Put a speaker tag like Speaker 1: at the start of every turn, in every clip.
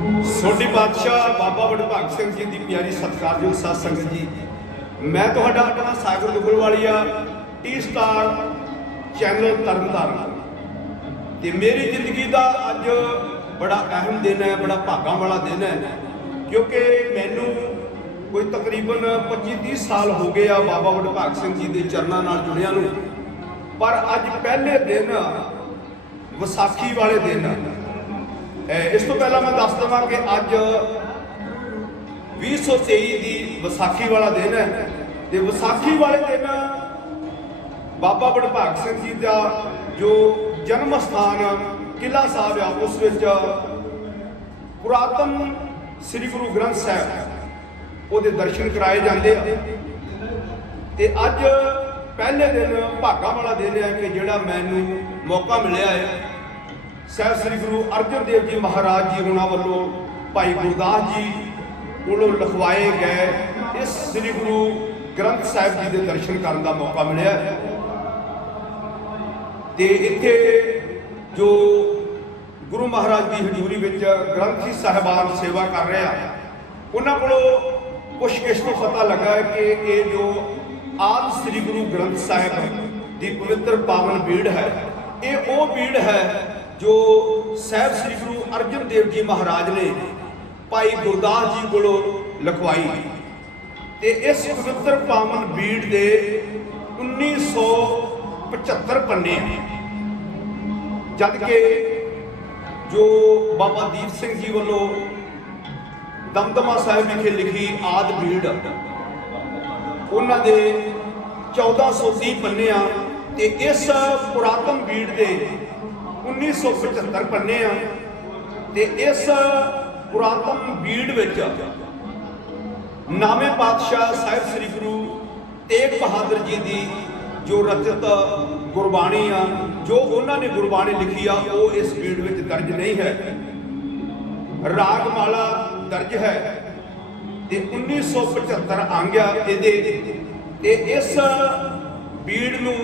Speaker 1: ਸੋਢੀ ਪਾਤਸ਼ਾਹ ਬਾਬਾ ਵਡਭਾਗ ਸਿੰਘ ਜੀ ਦੀ ਪਿਆਰੀ ਸਤਿਕਾਰਯੋਗ ਸਾਧ ਸੰਗਤ ਜੀ। ਮੈਂ ਤੁਹਾਡਾ ਆਪਣਾ Sagar Dugalwalia T star channel Tarn Taran ਤੇ। ਮੇਰੀ ਜ਼ਿੰਦਗੀ ਦਾ ਅੱਜ ਬੜਾ ਅਹਿਮ ਦਿਨ ਹੈ, ਬੜਾ ਭਾਗਾਂ ਵਾਲਾ ਦਿਨ ਹੈ, ਕਿਉਂਕਿ ਮੈਨੂੰ ਕੋਈ ਤਕਰੀਬਨ 25-30 ਸਾਲ ਹੋ ਗਏ ਆ ਬਾਬਾ ਵਡਭਾਗ ਸਿੰਘ ਜੀ ਦੇ ਚਰਨਾਂ ਨਾਲ ਜੁੜਿਆ ਨੂੰ। ਪਰ ਅੱਜ ਪਹਿਲੇ ਦਿਨ ਵਿਸਾਖੀ ਵਾਲੇ ਦਿਨ ਇਸ ਤੋਂ ਪਹਿਲਾਂ ਮੈਂ ਦੱਸ ਦਵਾਂ ਕਿ ਅੱਜ 2023 ਦੀ ਵਿਸਾਖੀ ਵਾਲਾ ਦਿਨ ਹੈ ਤੇ ਵਿਸਾਖੀ ਵਾਲੇ ਦਿਨ ਬਾਬਾ ਬੜਭਾਗ ਸਿੰਘ ਜੀ ਦਾ ਜੋ ਜਨਮ ਸਥਾਨ ਕਿਲਾ ਸਾਹਿਬ ਆ, ਉਸ ਵਿੱਚ ਪੁਰਾਤਨ ਸ੍ਰੀ ਗੁਰੂ ਗ੍ਰੰਥ ਸਾਹਿਬ ਉਹਦੇ ਦਰਸ਼ਨ ਕਰਾਏ ਜਾਂਦੇ ਆ। ਤੇ ਅੱਜ ਪਹਿਲੇ ਦਿਨ ਭਾਗਾਂ ਵਾਲਾ ਦਿਨ ਹੈ ਕਿ ਜਿਹੜਾ ਮੈਨੂੰ ਮੌਕਾ ਮਿਲਿਆ ਹੈ। ਸਹਿਬ ਸ੍ਰੀ ਗੁਰੂ ਅਰਜਨ ਦੇਵ ਜੀ ਮਹਾਰਾਜ ਜੀ ਉਹਨਾਂ ਵੱਲੋਂ ਭਾਈ ਗੁਰਦਾਸ ਜੀ ਕੋਲੋਂ ਲਿਖਵਾਏ ਗਏ ਇਸ ਸ੍ਰੀ ਗੁਰੂ ਗ੍ਰੰਥ ਸਾਹਿਬ ਜੀ ਦੇ ਦਰਸ਼ਨ ਕਰਨ ਦਾ ਮੌਕਾ ਮਿਲਿਆ ਹੈ। ਤੇ ਇੱਥੇ ਜੋ ਗੁਰੂ ਮਹਾਰਾਜ ਦੀ ਹਜ਼ੂਰੀ ਵਿੱਚ ਗ੍ਰੰਥੀ ਸਾਹਿਬਾਨ ਸੇਵਾ ਕਰ ਰਹੇ ਆ, ਉਹਨਾਂ ਕੋਲੋਂ ਕੁਝ ਕਿਸ ਤੋਂ ਪਤਾ ਲੱਗਾ ਹੈ ਕਿ ਇਹ ਜੋ ਆਦ ਸ੍ਰੀ ਗੁਰੂ ਗ੍ਰੰਥ ਸਾਹਿਬ ਦੀ ਪਵਿੱਤਰ ਪਾਵਨ ਬੀੜ ਹੈ, ਇਹ ਉਹ ਬੀੜ ਹੈ ਜੋ ਸਾਹਿਬ ਸ੍ਰੀ ਗੁਰੂ ਅਰਜਨ ਦੇਵ ਜੀ ਮਹਾਰਾਜ ਨੇ ਭਾਈ ਗੁਰਦਾਸ ਜੀ ਕੋਲੋਂ ਲਿਖਵਾਈ ਤੇ ਇਸ ਪਵਿੱਤਰ ਪਾਵਨ ਬੀੜ ਦੇ 1975 ਪੰਨੇ ਆ। ਜਦ ਕਿ ਜੋ ਬਾਬਾ ਦੀਪ ਸਿੰਘ ਜੀ ਵੱਲੋਂ ਦਮਦਮਾ ਸਾਹਿਬ ਵਿਖੇ ਲਿਖੀ ਆਦ ਬੀੜ, ਉਹਨਾਂ ਦੇ 1430 ਪੰਨੇ ਆ ਤੇ ਇਸ ਪੁਰਾਤਨ ਬੀੜ ਦੇ 1975 ਪੰਨੇ ਆ ਤੇ ਇਸ ਪੁਰਾਤਨ ਬੀੜ ਵਿੱਚ ਨਾਮੇ ਪਾਤਸ਼ਾਹ ਸਾਹਿਬ ਸ੍ਰੀ ਗੁਰੂ ਤੇਗ ਬਹਾਦਰ ਜੀ ਦੀ ਜੋ ਰਚਿਤ ਗੁਰਬਾਣੀ ਆ, ਜੋ ਉਹਨਾਂ ਨੇ ਗੁਰਬਾਣੀ ਲਿਖੀ ਆ, ਉਹ ਇਸ ਬੀੜ ਵਿੱਚ ਦਰਜ ਨਹੀਂ ਹੈ। ਰਾਗਮਾਲਾ ਦਰਜ ਹੈ ਤੇ 1975 ਅੰਗਿਆ ਇਹਦੇ। ਤੇ ਇਸ ਬੀੜ ਨੂੰ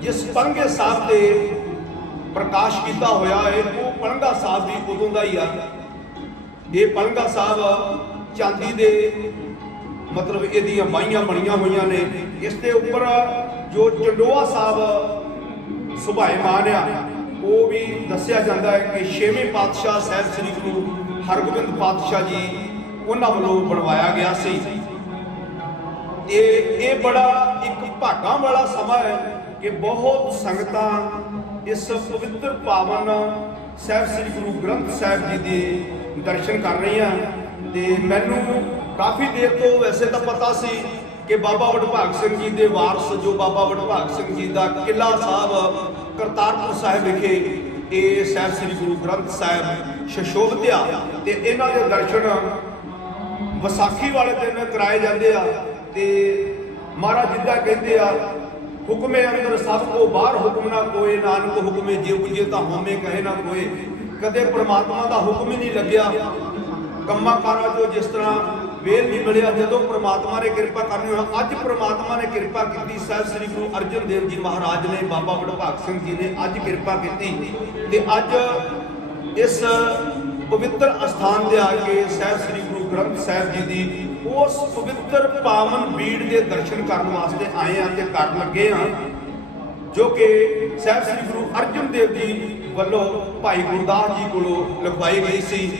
Speaker 1: ਜਿਸ ਪੰਗੇ ਸਾਹਿਬ ਦੇ ਪ੍ਰਕਾਸ਼ ਕੀਤਾ ਹੋਇਆ ਹੈ, ਉਹ ਪਲੰਗਾ ਸਾਹਿਬ ਵੀ ਉਦੋਂ ਦਾ ਹੀ ਆ। ਇਹ ਪਲੰਗਾ ਸਾਹਿਬ ਚਾਂਦੀ ਦੇ ਮਤਲਬ ਇਹਦੀਆਂ ਬਾਈਆਂ ਬਣੀਆਂ ਹੋਈਆਂ ਨੇ। ਇਸ ਦੇ ਉੱਪਰ ਜੋ ਚੰਡੋਆ ਸਾਹਿਬ ਸੁਭਾਏਮਾਨ ਆ, ਉਹ ਵੀ ਦੱਸਿਆ ਜਾਂਦਾ ਹੈ ਕਿ ਛੇਵੇਂ ਪਾਤਸ਼ਾਹ ਸਾਹਿਬ ਸ੍ਰੀ ਗੁਰੂ ਹਰਗੋਬਿੰਦ ਪਾਤਸ਼ਾਹ ਜੀ ਉਹਨਾਂ ਵੱਲੋਂ ਬਣਵਾਇਆ ਗਿਆ ਸੀ। ਤੇ ਇਹ ਬੜਾ ਇੱਕ ਭਾਗਾਂ ਵਾਲਾ ਸਮਾਂ ਹੈ ਕਿ ਬਹੁਤ ਸੰਗਤਾਂ ਇਸ ਪਵਿੱਤਰ ਪਾਵਨ ਸਾਹਿਬ ਸ੍ਰੀ ਗੁਰੂ ਗ੍ਰੰਥ ਸਾਹਿਬ ਜੀ ਦੇ ਦਰਸ਼ਨ ਕਰ ਰਹੀਆਂ ਤੇ ਮੈਨੂੰ ਕਾਫੀ ਦੇਰ ਤੋਂ ਵੈਸੇ ਤਾਂ ਪਤਾ ਸੀ ਕਿ ਬਾਬਾ ਵਡਭਾਗ ਸਿੰਘ ਜੀ ਦੇ ਵਾਰਸ, ਜੋ ਬਾਬਾ ਵਡਭਾਗ ਸਿੰਘ ਜੀ ਦਾ ਕਿਲਾ ਸਾਹਿਬ ਕਰਤਾਰਪੁਰ ਸਾਹਿਬ ਵਿਖੇ ਇਹ ਸਾਹਿਬ ਸ੍ਰੀ ਗੁਰੂ ਗ੍ਰੰਥ ਸਾਹਿਬ ਸ਼ਸ਼ੋਭਤ ਆ ਤੇ ਇਹਨਾਂ ਦੇ ਦਰਸ਼ਨ ਵਿਸਾਖੀ ਵਾਲੇ ਦਿਨ ਕਰਾਏ ਜਾਂਦੇ ਆ ਤੇ ਮਹਾਰਾਜ ਜਿੱਦਾਂ ਕਹਿੰਦੇ ਆ ਹੁਕਮੇ ਅੰਦਰ ਸਭ ਕੋ ਬਾਹਰ ਹੁਕਮ ਨਾ ਕੋਏ ਨਾਨਕ ਹੁਕਮੇ ਜੇ ਉਜੇ ਤਾਂ ਹੋਮੇ ਕਹੇ ਨਾ ਕੋਏ ਕਦੇ ਪ੍ਰਮਾਤਮਾ ਦਾ ਹੁਕਮ ਹੀ ਨਹੀਂ ਲੱਗਿਆ। ਕੰਮਾਂ ਕਾਰਾਂ ਤੋਂ ਜਿਸ ਤਰ੍ਹਾਂ ਵੇਲ ਨਹੀਂ ਮਿਲਿਆ, ਜਦੋਂ ਪ੍ਰਮਾਤਮਾ ਨੇ ਕਿਰਪਾ ਕਰਨੀ ਹੋਇਆ ਅੱਜ ਪ੍ਰਮਾਤਮਾ ਨੇ ਕਿਰਪਾ ਕੀਤੀ ਸਾਹਿਬ ਸ੍ਰੀ ਗੁਰੂ ਅਰਜਨ ਦੇਵ ਜੀ ਮਹਾਰਾਜ ਨੇ, ਬਾਬਾ ਵਡਭਾਗ ਸਿੰਘ ਜੀ ਨੇ ਅੱਜ ਕਿਰਪਾ ਕੀਤੀ। ਤੇ ਅੱਜ ਇਸ ਪਵਿੱਤਰ ਅਸਥਾਨ ਤੇ ਆ ਕੇ ਸਾਹਿਬ ਸ੍ਰੀ ਗੁਰੂ ਗ੍ਰੰਥ ਸਾਹਿਬ ਜੀ ਦੀ ਉਸ ਪਵਿੱਤਰ ਪਾਵਨ ਬੀੜ ਦੇ ਦਰਸ਼ਨ ਕਰਨ ਵਾਸਤੇ ਆਏ ਆ ਤੇ ਕਰਨ ਲੱਗੇ ਆ ਜੋ ਕਿ ਸਾਹਿਬ ਸ੍ਰੀ ਗੁਰੂ ਅਰਜਨ ਦੇਵ ਜੀ ਵੱਲੋਂ ਭਾਈ ਗੁਰਦਾਸ ਜੀ ਕੋਲੋਂ ਲਿਖਵਾਈ ਗਈ ਸੀ।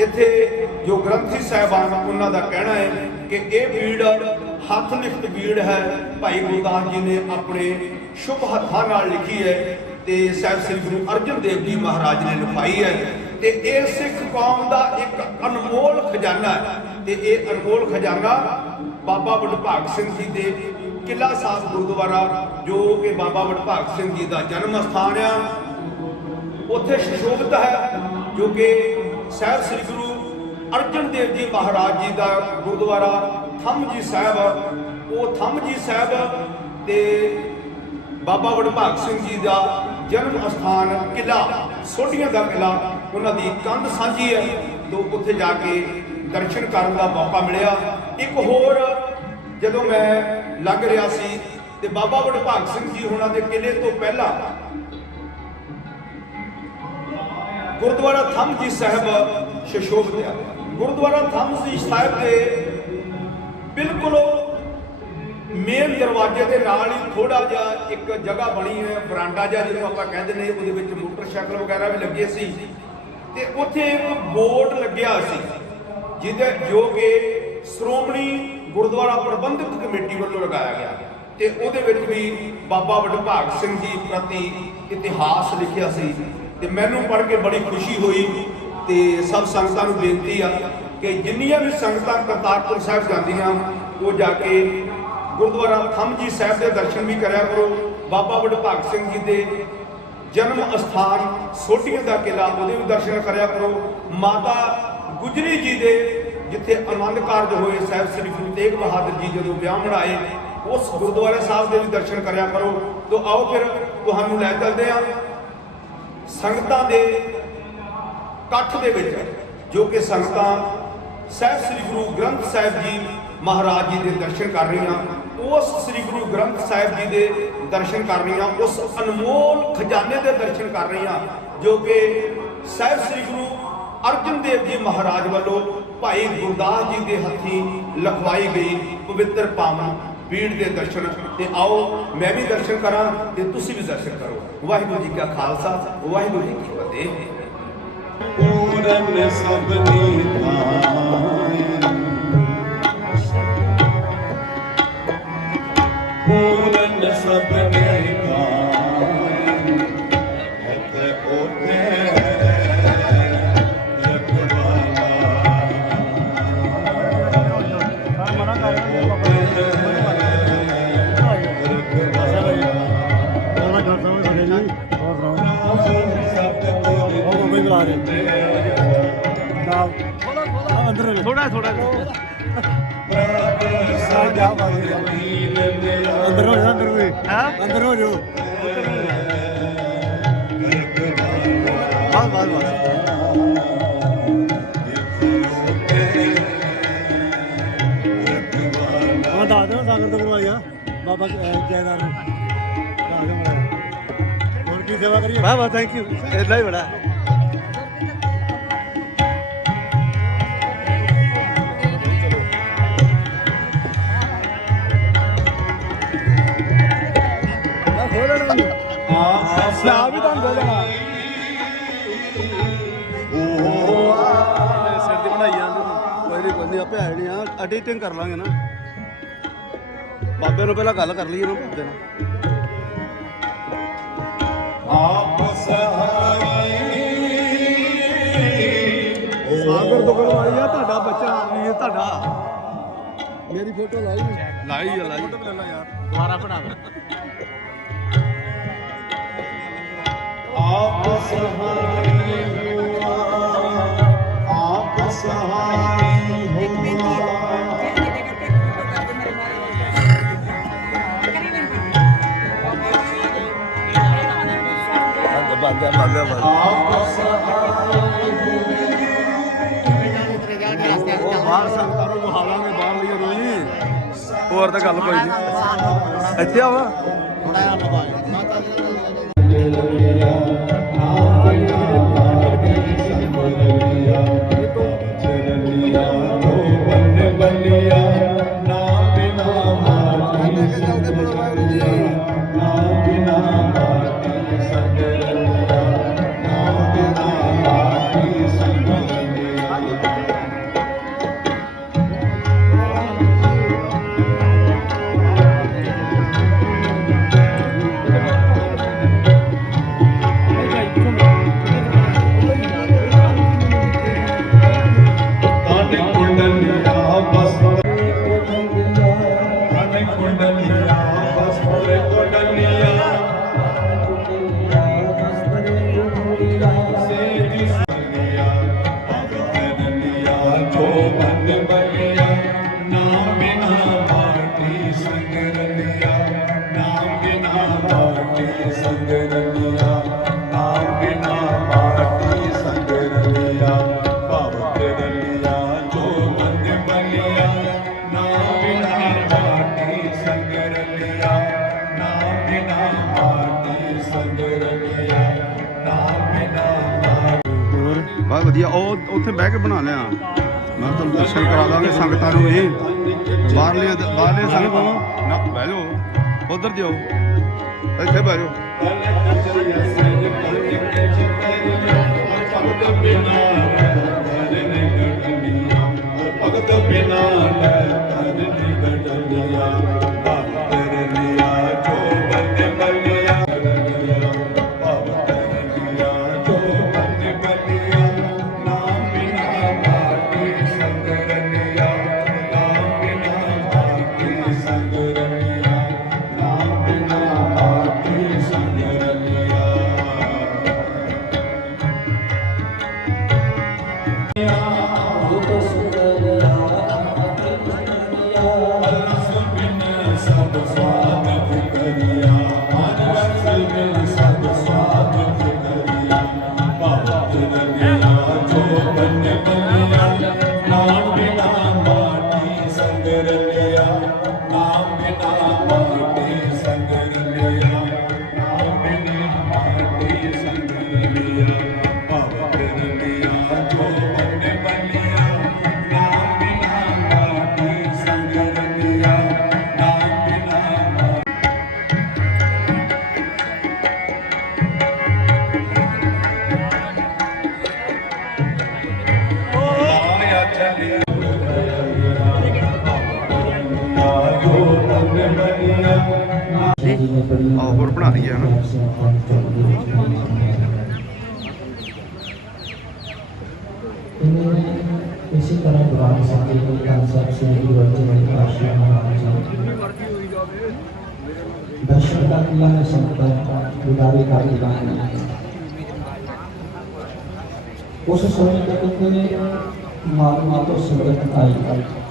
Speaker 1: ਇੱਥੇ ਜੋ ਗ੍ਰੰਥੀ ਸਾਹਿਬਾਨ ਉਹਨਾਂ ਦਾ ਕਹਿਣਾ ਹੈ ਕਿ ਇਹ ਬੀੜ ਹੱਥ ਲਿਖਤ ਬੀੜ ਹੈ, ਭਾਈ ਗੁਰਦਾਸ ਜੀ ਨੇ ਆਪਣੇ ਸ਼ੁਭ ਹੱਥਾਂ ਨਾਲ ਲਿਖੀ ਹੈ ਤੇ ਸਾਹਿਬ ਸ੍ਰੀ ਗੁਰੂ ਅਰਜਨ ਦੇਵ ਜੀ ਮਹਾਰਾਜ ਨੇ ਲਿਖਾਈ ਹੈ। ਤੇ ਇਹ ਸਿੱਖ ਕੌਮ ਦਾ ਇੱਕ ਅਨਮੋਲ ਖਜ਼ਾਨਾ ਹੈ। ਤੇ ਇਹ ਅਨਮੋਲ ਖਜ਼ਾਨਾ ਬਾਬਾ ਵਡਭਾਗ ਸਿੰਘ ਜੀ ਦੇ ਕਿਲਾ ਸਾਹਿਬ ਗੁਰਦੁਆਰਾ, ਜੋ ਕਿ ਬਾਬਾ ਵਡਭਾਗ ਸਿੰਘ ਜੀ ਦਾ ਜਨਮ ਸਥਾਨ ਆ। ਉੱਥੇ ਸ਼ਸ਼ੋਭਤ ਹੈ, ਜੋ ਕਿ ਸਾਹਿਬ ਸ੍ਰੀ ਗੁਰੂ ਅਰਜਨ ਦੇਵ ਜੀ ਮਹਾਰਾਜ ਜੀ ਦਾ ਗੁਰਦੁਆਰਾ ਥੰਮ ਜੀ ਸਾਹਿਬ ਉਹ ਥੰਮ ਜੀ ਸਾਹਿਬ ਤੇ ਬਾਬਾ ਵਡਭਾਗ ਸਿੰਘ ਜੀ ਦਾ ਜਨਮ ਅਸਥਾਨ ਕਿਲਾ ਸੋਢੀਆਂ ਦਾ ਕਿਲਾ ਉਹਨਾਂ ਦੀ ਕੰਧ ਸਾਂਝੀ ਹੈ। ਤੋਂ ਉੱਥੇ ਜਾ ਕੇ ਦਰਸ਼ਨ ਕਰਨ ਦਾ ਮੌਕਾ ਮਿਲਿਆ। ਇੱਕ ਹੋਰ, ਜਦੋਂ ਮੈਂ ਲੱਗ ਰਿਹਾ ਸੀ ਤੇ ਬਾਬਾ ਵਡਭਾਗ ਸਿੰਘ ਜੀ ਉਹਨਾਂ ਦੇ ਕਿਲੇ ਤੋਂ ਪਹਿਲਾਂ ਗੁਰਦੁਆਰਾ ਥੰਮ ਜੀ ਸਾਹਿਬ ਸ਼ਸ਼ੋਭਿਤ ਗੁਰਦੁਆਰਾ ਥੰਮ ਜੀ ਸਾਹਿਬ ਦੇ ਬਿਲਕੁਲ ਮੇਨ ਦਰਵਾਜ਼ੇ ਦੇ ਨਾਲ ਹੀ ਥੋੜਾ ਜਿਹਾ ਇੱਕ ਜਗ੍ਹਾ ਬਣੀ ਹੈ ਬਰਾਂਡਾ ਜਿਹਾ ਜਿਹਨੂੰ ਆਪਾਂ ਕਹਿੰਦੇ ਨੇ, ਉਹਦੇ ਵਿੱਚ ਮੋਟਰਸਾਈਕਲ ਵਗੈਰਾ ਵੀ ਲੱਗੇ ਸੀ। ਤੇ ਉੱਥੇ ਇੱਕ ਬੋਰਡ ਲੱਗਿਆ ਸੀ, ਜਿਹਦੇ ਜੋ ਕਿ ਸ਼੍ਰੋਮਣੀ ਗੁਰਦੁਆਰਾ ਪ੍ਰਬੰਧਕ ਕਮੇਟੀ ਵੱਲੋਂ ਲਗਾਇਆ ਗਿਆ। ਤੇ ਉਹਦੇ ਵਿੱਚ ਵੀ ਬਾਬਾ ਵਡਭਾਗ ਸਿੰਘ ਜੀ ਪ੍ਰਤੀ ਇਤਿਹਾਸ ਲਿਖਿਆ ਸੀ। ਤੇ ਮੈਨੂੰ ਪੜ੍ਹ ਕੇ ਬੜੀ ਖੁਸ਼ੀ ਹੋਈ ਤੇ ਸਭ ਸੰਗਤਾਂ ਨੂੰ ਬੇਨਤੀ ਆ ਕਿ ਜਿੰਨੀਆਂ ਵੀ ਸੰਗਤਾਂ ਕਰਤਾਰਪੁਰ ਸਾਹਿਬ ਜਾਂਦੀਆਂ, ਉਹ ਜਾ ਕੇ ਗੁਰਦੁਆਰਾ ਥੰਮ ਜੀ ਸਾਹਿਬ ਦੇ ਦਰਸ਼ਨ ਵੀ ਕਰਿਆ ਕਰੋ। ਬਾਬਾ ਵਡਭਾਗ ਸਿੰਘ ਜੀ ਦੇ ਜਨਮ ਅਸਥਾਨ ਸੋਢੀਆਂ ਦਾ ਕਿਲਾ, ਉਹਦੇ ਵੀ ਦਰਸ਼ਨ ਕਰਿਆ ਕਰੋ। ਮਾਤਾ ਗੁਜਰੀ ਜੀ ਦੇ ਜਿੱਥੇ ਆਨੰਦ ਕਾਰਜ ਹੋਏ, ਸਾਹਿਬ ਸ੍ਰੀ ਗੁਰੂ ਤੇਗ ਬਹਾਦਰ ਜੀ ਜਦੋਂ ਵਿਆਹ ਮਨਾਏ, ਉਸ ਗੁਰਦੁਆਰਾ ਸਾਹਿਬ ਦੇ ਵੀ ਦਰਸ਼ਨ ਕਰਿਆ ਕਰੋ। ਤੋਂ ਆਓ ਫਿਰ, ਤੁਹਾਨੂੰ ਲੈ ਚੱਲਦੇ ਹਾਂ ਸੰਗਤਾਂ ਦੇ ਇਕੱਠ ਦੇ ਵਿੱਚ, ਜੋ ਕਿ ਸੰਗਤਾਂ ਸਾਹਿਬ ਸ੍ਰੀ ਗੁਰੂ ਗ੍ਰੰਥ ਸਾਹਿਬ ਜੀ ਮਹਾਰਾਜ ਜੀ ਦੇ ਦਰਸ਼ਨ ਕਰ ਰਹੀਆਂ। ਉਸ ਸ੍ਰੀ ਗੁਰੂ ਗ੍ਰੰਥ ਸਾਹਿਬ ਜੀ ਦੇ ਦਰਸ਼ਨ ਕਰ ਰਹੀਆਂ ਉਸ ਅਨਮੋਲ ਖਜ਼ਾਨੇ ਦੇ ਦਰਸ਼ਨ ਕਰ ਰਹੀਆਂ ਜੋ ਕਿ ਸਾਹਿਬ ਸ੍ਰੀ ਗੁਰੂ ਅਰਜਨ ਦੇਵ ਜੀ ਮਹਾਰਾਜ ਵੱਲੋਂ ਭਾਈ ਗੁਰਦਾਸ ਜੀ ਦੇ ਹੱਥੀਂ ਲਖਵਾਈ ਗਈ ਪਵਿੱਤਰ ਪਾਵਨ ਪੀੜ ਦੇ ਦਰਸ਼ਨ। ਤੇ ਆਓ, ਮੈਂ ਵੀ ਦਰਸ਼ਨ ਕਰਾਂ ਤੇ ਤੁਸੀਂ ਵੀ ਦਰਸ਼ਨ ਕਰੋ। ਵਾਹਿਗੁਰੂ ਜੀ ਕਾ ਖਾਲਸਾ, ਵਾਹਿਗੁਰੂ ਜੀ ਕੀ ਫਤਿਹ।
Speaker 2: ਪੂਰਨ ਸਭਨੀ ਥਾਈ
Speaker 3: ਬਾਬਾ ਹੀ ਬੁਲਾ ਰਹੇ ਨਾ ਅੰਦਰ ਥੋੜਾ ਥੋੜਾ ਜਾ ਅੰਦਰ ਹੋ ਹਾਂ ਅੰਦਰ ਹੋ ਜਾਓ। ਬਸ ਬਸ ਬਸ ਦੱਸ ਦਿਓ ਸੰਗਤ ਤੋਂ ਕਰਵਾਈਆ ਬਾਬਾ ਅਹ, ਜੈਦਾਰ ਨੂੰ। ਦੱਸ ਦਿਓ ਹੋਰ ਕੀ ਸੇਵਾ ਕਰੀਏ? ਵਾਹ ਵਾਹ ਥੈਂਕ ਯੂ ਇਦਾਂ ਹੀ ਬੜਾ। ਮੈਂ ਆ ਵੀ ਤੁਹਾਨੂੰ ਦੇ ਦੇਣਾ ਸਿਰ ਦੀ ਬਣਾਈ ਜਾਂਦੇ ਕੋਈ ਨਹੀਂ ਕੋਈ ਨਹੀਂ ਆਪੇ ਆਏ ਨਹੀਂ ਆ। ਐਡੀਟਿੰਗ ਕਰ ਲਾਂਗੇ ਨਾ। ਬਾਬੇ ਨੂੰ ਪਹਿਲਾਂ ਗੱਲ ਕਰ ਲਈਏ ਨਾ ਬਾਬੇ ਨਾਲ
Speaker 2: ਆਪ ਸਹਾਈ
Speaker 3: ਸਾਗਰ ਤੋਂ ਕਰਵਾਈ ਆ ਤੁਹਾਡਾ ਬੱਚਾ ਨਹੀਂ ਇਹ ਤੁਹਾਡਾ। ਮੇਰੀ ਫੋਟੋ ਲਾਈ। ਲਾਈ ਆ ਲਾਈ। ਫੋਟੋ ਲੈ ਲਾ ਯਾਰ। ਦੁਬਾਰਾ ਬਣਾ
Speaker 2: ਆਪ ਸਹਾਈ ਹੁਆ ਆਪ ਸਹਾਈ ਹੁਆ।
Speaker 3: ਬੰਦ ਬੰਦ ਬੰਦ
Speaker 2: ਆਪ ਸਹਾਈ
Speaker 3: ਉਹ ਬਾਹਰ ਸੰਗਤਾਂ ਨੂੰ ਬਹਾਲਾਂਗੇ ਬਾਹਰ ਲਈ ਰੋਈ ਹੋਰ ਤਾਂ ਗੱਲ ਕੋਈ ਨਹੀਂ ਇੱਥੇ ਆਵਾ।
Speaker 2: ਚਰਨੀਆਂ
Speaker 1: ਉੱਥੇ ਬਹਿ ਕੇ ਬਣਾ ਲਿਆ। ਮੈਂ ਤੁਹਾਨੂੰ ਦਰਸ਼ਨ ਕਰਾ ਦਾਂਗੇ ਸੰਗਤਾਂ ਨੂੰ ਵੀ। ਬਾਹਰਲੀਆਂ ਬਾਹਰਲੀਆਂ ਸੰਗਤਾਂ ਨਾ ਬਹਿ ਜਾਓ, ਉਧਰ ਜਾਓ, ਇੱਥੇ ਬਹਿ ਜਾਓ।
Speaker 2: ਭਗਤ ਬਿਨਾ ਲੈ ਤਨ
Speaker 1: ਆਹ ਹੋਰ ਬਣਾ ਲਈਏ ਹਨਾ
Speaker 4: इसी तरह कुरान साहिब के कांसेप्ट से ही वर्तमान भाषा महाराज दर्शन का किला है संपर्क गुलाबी का किला है उस समय तक के मालूमात और संगत आई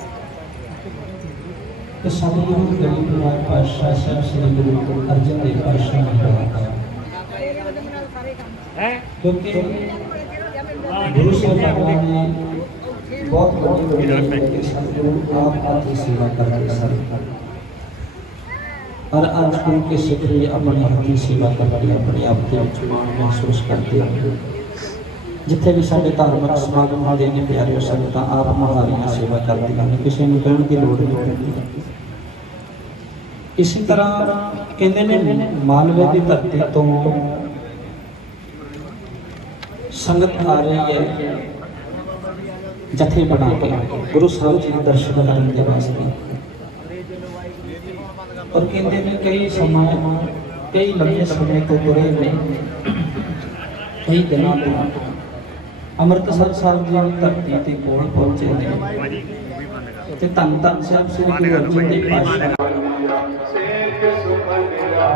Speaker 4: ਕਿ ਸਤਿਗੁਰੂ ਗੜੀ ਪ੍ਰਵਾਦ ਪਾਤਸ਼ਾਹ ਸਾਹਿਬ ਸ੍ਰੀ ਗੁਰੂ ਅਰਜਨ ਦੇਵ ਪਾਤਸ਼ਾਹ ਨੇ ਕਿਹਾ ਹੈ? ਕਿਉਂਕਿ ਗੁਰੂ ਸਾਹਿਬ ਭਗਵਾਨ ਨੇ ਬਹੁਤ ਵੱਡੀ ਗੱਲ ਸਤਿਗੁਰੂ ਆਪ ਆਪ ਦੀ ਸੇਵਾ ਕਰਦੇ ਸਨ। ਹਰ ਅੱਜ ਗੁਰੂ ਕੇ ਸਿੱਖ ਵੀ ਆਪਣੀ ਹੱਥੀ ਸੇਵਾ ਕਰਕੇ ਆਪਣੇ ਆਪ ਤੇ ਮਾਣ ਮਹਿਸੂਸ ਕਰਦੇ ਹਨ। ਜਿੱਥੇ ਵੀ ਸਾਡੇ ਧਾਰਮਿਕ ਸਮਾਗਮ ਹੁੰਦੇ ਨੇ ਪਿਆਰਿਓ ਸੰਗਤਾਂ ਆਪ ਮਹਾਰੀਆਂ ਸੇਵਾ ਕਰਦੀਆਂ ਨੇ ਕਿਸੇ ਨੂੰ ਕਹਿਣ ਦੀ ਲੋੜ ਨਹੀਂ ਪੈਂਦੀ ਇਸੇ ਤਰ੍ਹਾਂ ਕਹਿੰਦੇ ਨੇ ਮਾਲਵੇ ਦੀ ਧਰਤੀ ਤੋਂ ਸੰਗਤ ਆ ਰਹੀ ਹੈ ਜਥੇ ਬਣਾ ਕੇ ਗੁਰੂ ਸਾਹਿਬ ਜੀ ਦੇ ਦਰਸ਼ਨ ਕਰਨ ਦੇ ਵਾਸਤੇ ਔਰ ਕਹਿੰਦੇ ਨੇ ਕਈ ਸਮਾਂ ਕਈ ਲੰਬੇ ਸਮੇਂ ਤੋਂ ਤੁਰੇ ਨੇ ਕਈ ਦਿਨਾਂ ਤੋਂ ਅੰਮ੍ਰਿਤਸਰ ਸਾਹਿਬ ਜੀ ਦੀ ਧਰਤੀ ਤੇ ਕੋਲ ਪਹੁੰਚੇ ਨੇ। ਤੇ ਧੰਨ ਧੰਨ ਸਾਹਿਬ ਸ੍ਰੀ ਗੁਰੂ ਅਰਜਨ ਦੇਵ ਪਾਤਸ਼ਾਹ।
Speaker 2: ਸੇਜ ਸੁਖਲਿਆ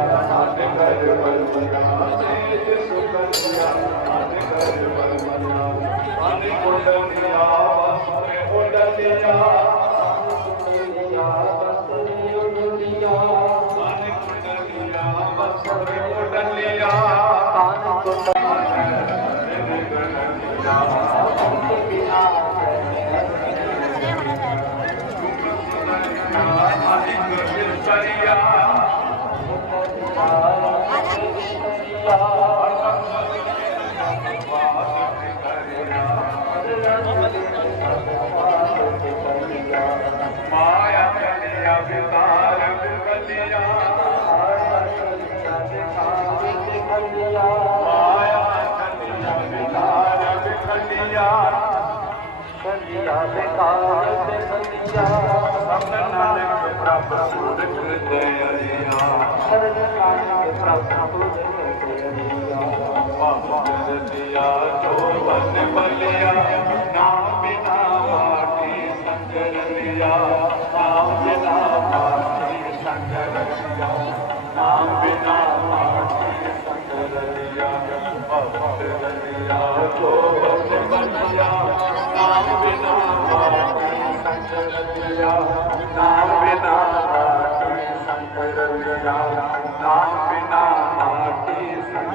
Speaker 2: ਨਾਮ ਬਿਨਾ ਮਾਟੀ ਸੰਗ ਰਲਿਆ ਨਾਮ ਬਿਨਾ ਮਾਟੀ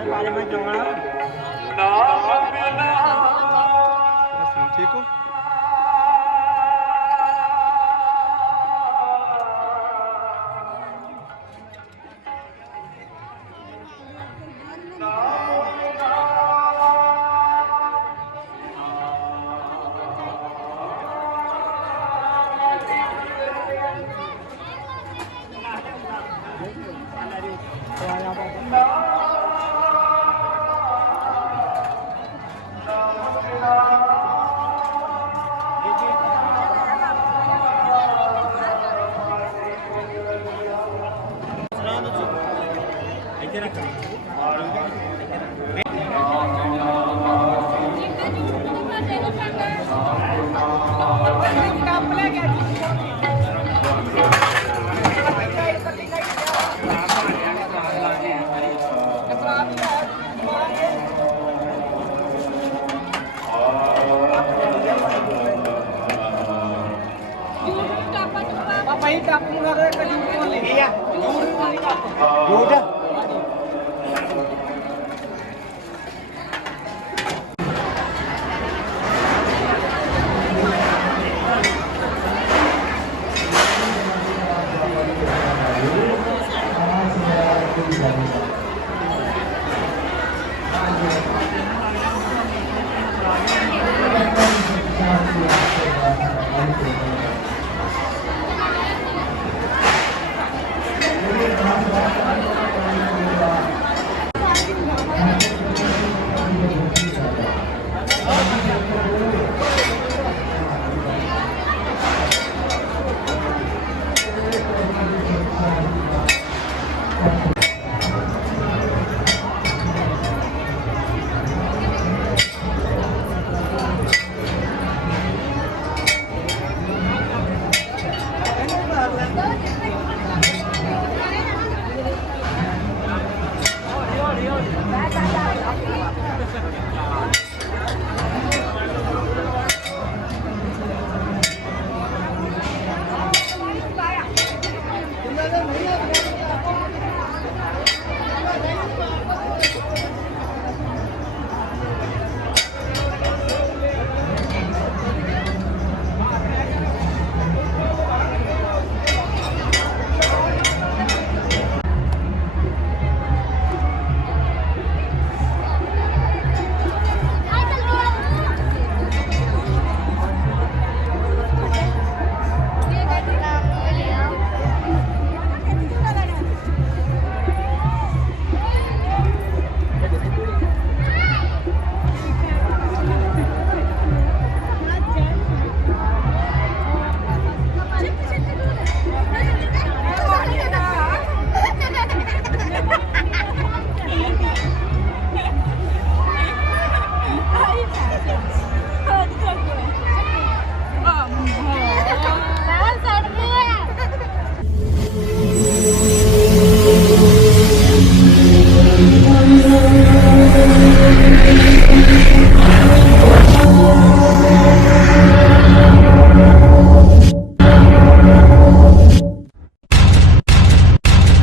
Speaker 2: ਮਾਟੀ
Speaker 5: All
Speaker 4: right.